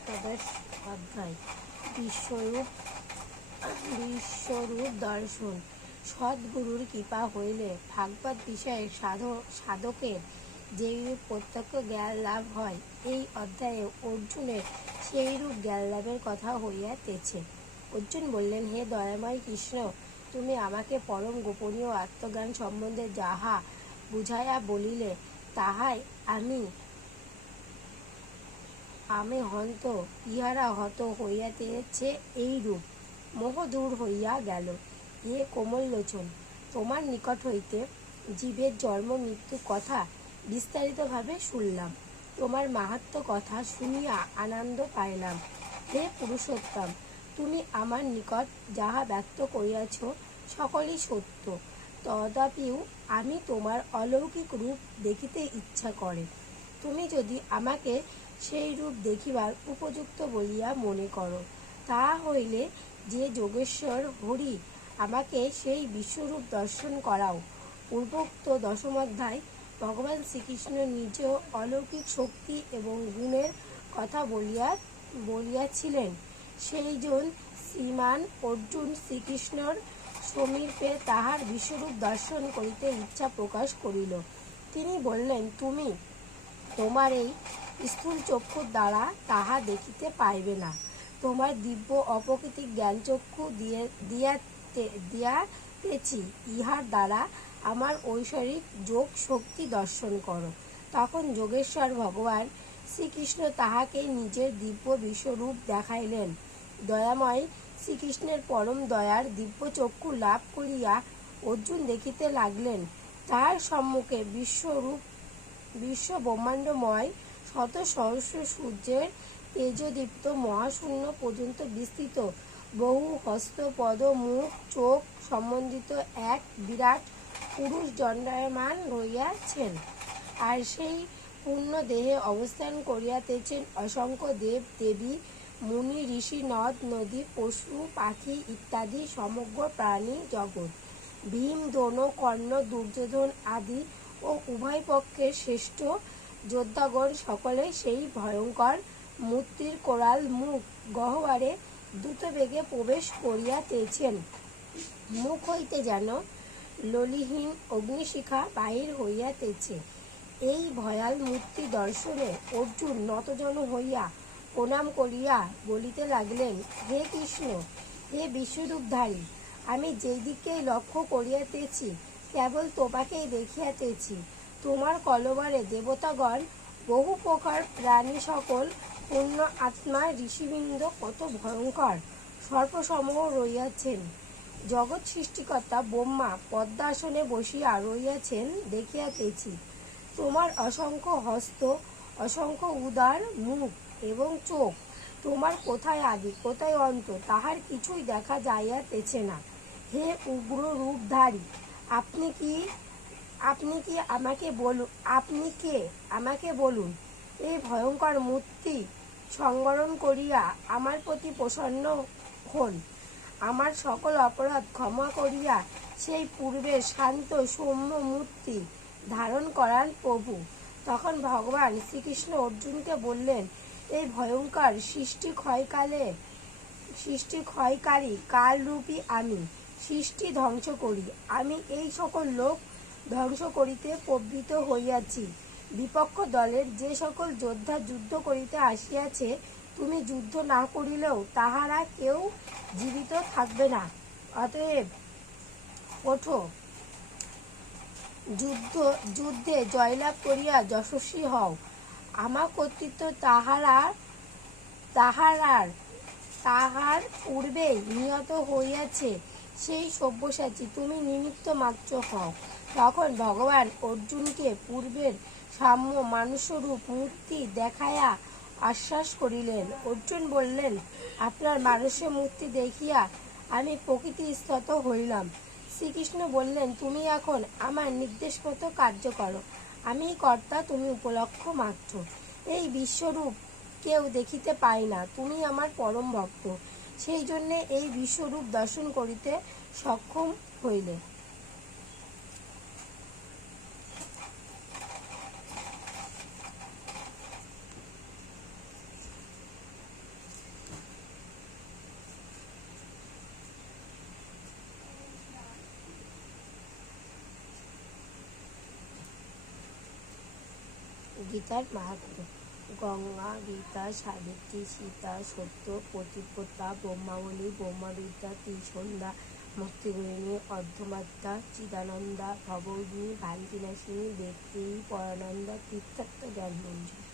একাদশ অধ্যায় বিশ্বরূপ দর্শন। সদ্গুরুর কৃপা হইলে ভাগবত বিষয়ে সাধকের যেইরূপ প্রত্যক্ষ জ্ঞান লাভ হয়, এই অধ্যায়ে অর্জুনের সেইরূপ জ্ঞান লাভের কথা হইয়াতেছে। অর্জুন বললেন, হে দয়াময় কৃষ্ণ, তুমি আমাকে পরম গোপনীয় আত্মজ্ঞান সম্বন্ধে যাহা বুঝাইয়া বলিলে, তাহাই আমি হন্ত ইহারা হত হইয়াতেছে এইরূপ মোহ দূর হইয়া গেল। হে কোমললোচন, তোমার নিকট হইতে জীবের জন্ম মৃত্যু কথা বিস্তারিতভাবে শুনলাম। তোমার মাহাত্ম্য কথা শুনিয়া আনন্দ পাইলাম। হে পুরুষোত্তম, তুমি আমার নিকট যাহা ব্যক্ত করিয়াছ সকলই সত্য। তথাপিও আমি তোমার অলৌকিক রূপ দেখিতে ইচ্ছা করে। তুমি যদি আমাকে সেই রূপ দেখিবার উপযুক্ত বলিয়া মনে করো, তাহা হইলে যে যোগেশ্বর হরি আমাকে সেই বিশ্বরূপ দর্শন করাও। পূর্বোক্ত দশমধ্যায় ভগবান শ্রীকৃষ্ণ নিজ অলৌকিক শক্তি এবং গুণের কথা বলিয়াছিলেন। সেইজন শ্রীমান অর্জুন শ্রীকৃষ্ণর সমীপে তাহার বিশ্বরূপ দর্শন করিতে ইচ্ছা প্রকাশ করিল। তিনি বললেন, তুমি তোমার এই স্থূল চক্ষুর দ্বারা তাহা দেখিতে পাইবে না। তোমার দিব্য অপ্রাকৃতিক জ্ঞানচক্ষু দিয়াতেছি, ইহার দ্বারা আমার ঐশ্বরিক যোগ শক্তি দর্শন করো। তখন যোগেশ্বর ভগবান শ্রীকৃষ্ণ তাহাকে নিজের দিব্য বিশ্বরূপ দেখাইলেন। দয়াময় শ্রীকৃষ্ণের পরম দয়ার দিব্য চক্ষু লাভ করিয়া অর্জুন দেখিতে লাগলেন, তাহার সম্মুখে বিশ্ব ব্রহ্মাণ্ডময় শত সহস্র সূর্যের তেজদীপ্ত মহাশূন্য পর্যন্ত বিস্তৃত বহু হস্ত পদ মুখ চোখ সম্বন্ধিত এক বিরাট পুরুষ দণ্ডায়মান রহিয়াছেন। আর সেই পূর্ণ দেহে অবস্থান করিয়াতেছেন অসংখ্য দেব দেবী মুনি ঋষি নদ নদী পশু পাখি ইত্যাদি সমগ্র প্রাণী জগৎ। ভীম দ্রোণ কর্ণ দুর্যোধন আদি ও উভয় পক্ষের শ্রেষ্ঠ যোদ্ধাগণ সকলে সেই ভয়ঙ্কর মূর্তির কোরাল মুখ গহ্বরে দ্রুতবেগে প্রবেশ করিয়াতেছেন। মুখ হইতে যেন ললিহীন অগ্নিশিখা বাহির হইয়াতেছে। এই ভয়াল মূর্তি দর্শনে অর্জুন নতজন হইয়া প্রণাম করিয়া বলিতে লাগলেন, হে কৃষ্ণ, হে বিশ্বরূপধারী, আমি যেদিকেই লক্ষ্য করিয়াতেছি কেবল তোমাকেই দেখিয়াতেছি। তোমার কলবরে দেবতাগণ, বহু প্রকার প্রাণী সকল, পূর্ণ আত্মা ঋষিবৃন্দ কত ভয়ঙ্কর সর্পসমূহ রহিয়াছেন। জগৎ সৃষ্টিকর্তা ব্রহ্মা পদ্মাসনে বসিয়া রহিয়াছেন দেখিয়াতেছি। তোমার অসংখ্য হস্ত, অসংখ্য উদর, মুখ এবং চোখ, তোমার কোথায় আদি কোথায় অন্ত তাহার কিছুই দেখা যাইয়াতেছে না। হে উগ্র রূপধারী, আপনি কে আমাকে বলুন। এই ভয়ঙ্কর মূর্তি সংবরণ করিয়া আমার প্রতি প্রসন্ন হন। আমার সকল অপরাধ ক্ষমা করিয়া সেই পূর্বের শান্ত সৌম্য মূর্তি ধারণ করান প্রভু। তখন ভগবান শ্রীকৃষ্ণ অর্জুনকে বললেন, এই ভয়ঙ্কর সৃষ্টি ক্ষয়কারী কালরূপী আমি সৃষ্টি ধ্বংস করি। আমি এই সকল লোক ধ্বংস করিতে প্রবৃত্ত হইয়াছি। বিপক্ষ দলের যে সকল যোদ্ধা যুদ্ধ করিতে আসিয়াছে, তুমি যুদ্ধ না করিলেও তাহারা কেউ জীবিত থাকবে না। অতএব ওঠো, যুদ্ধে জয়লাভ করিয়া যশস্বী হও। আমার কর্তৃত্ব তাহার পূর্বেই নিহত হইয়াছে। সেই সব্যসাচী তুমি নিমিত্ত মাত্র হও। তখন ভগবান অর্জুনকে পূর্বের সাম্য মানুষরূপ মূর্তি দেখাইয়া আশ্বাস করিলেন। অর্জুন বললেন, আপনার মানুষের মূর্তি দেখিয়া আমি প্রকৃতিস্থত হইলাম। শ্রীকৃষ্ণ বললেন, তুমি এখন আমার নির্দেশ মতো কার্য করো। আমি কর্তা, তুমি উপলক্ষ মাত্র। এই বিশ্বরূপ কেউ দেখিতে পায় না। তুমি আমার পরম ভক্ত, সেই জন্যে এই বিশ্বরূপ দর্শন করিতে সক্ষম হইলে। গীতার মাহাত্ম্য। গঙ্গা, গীতা, সাবিত্রী, সীতা, সত্য, প্রতিপত্তা, ব্রহ্মাবলী, ব্রহ্মবিদ্যা, ত্রিসন্ধ্যা, মস্তিগৃহিণী, অর্ধমাত্রা, চিদানন্দা, ভবগ্নি, ভান্তিনাশিনী, বেত্রী, পরানন্দা, তীর্থার্থ, জ্ঞানমঞ্জুরি।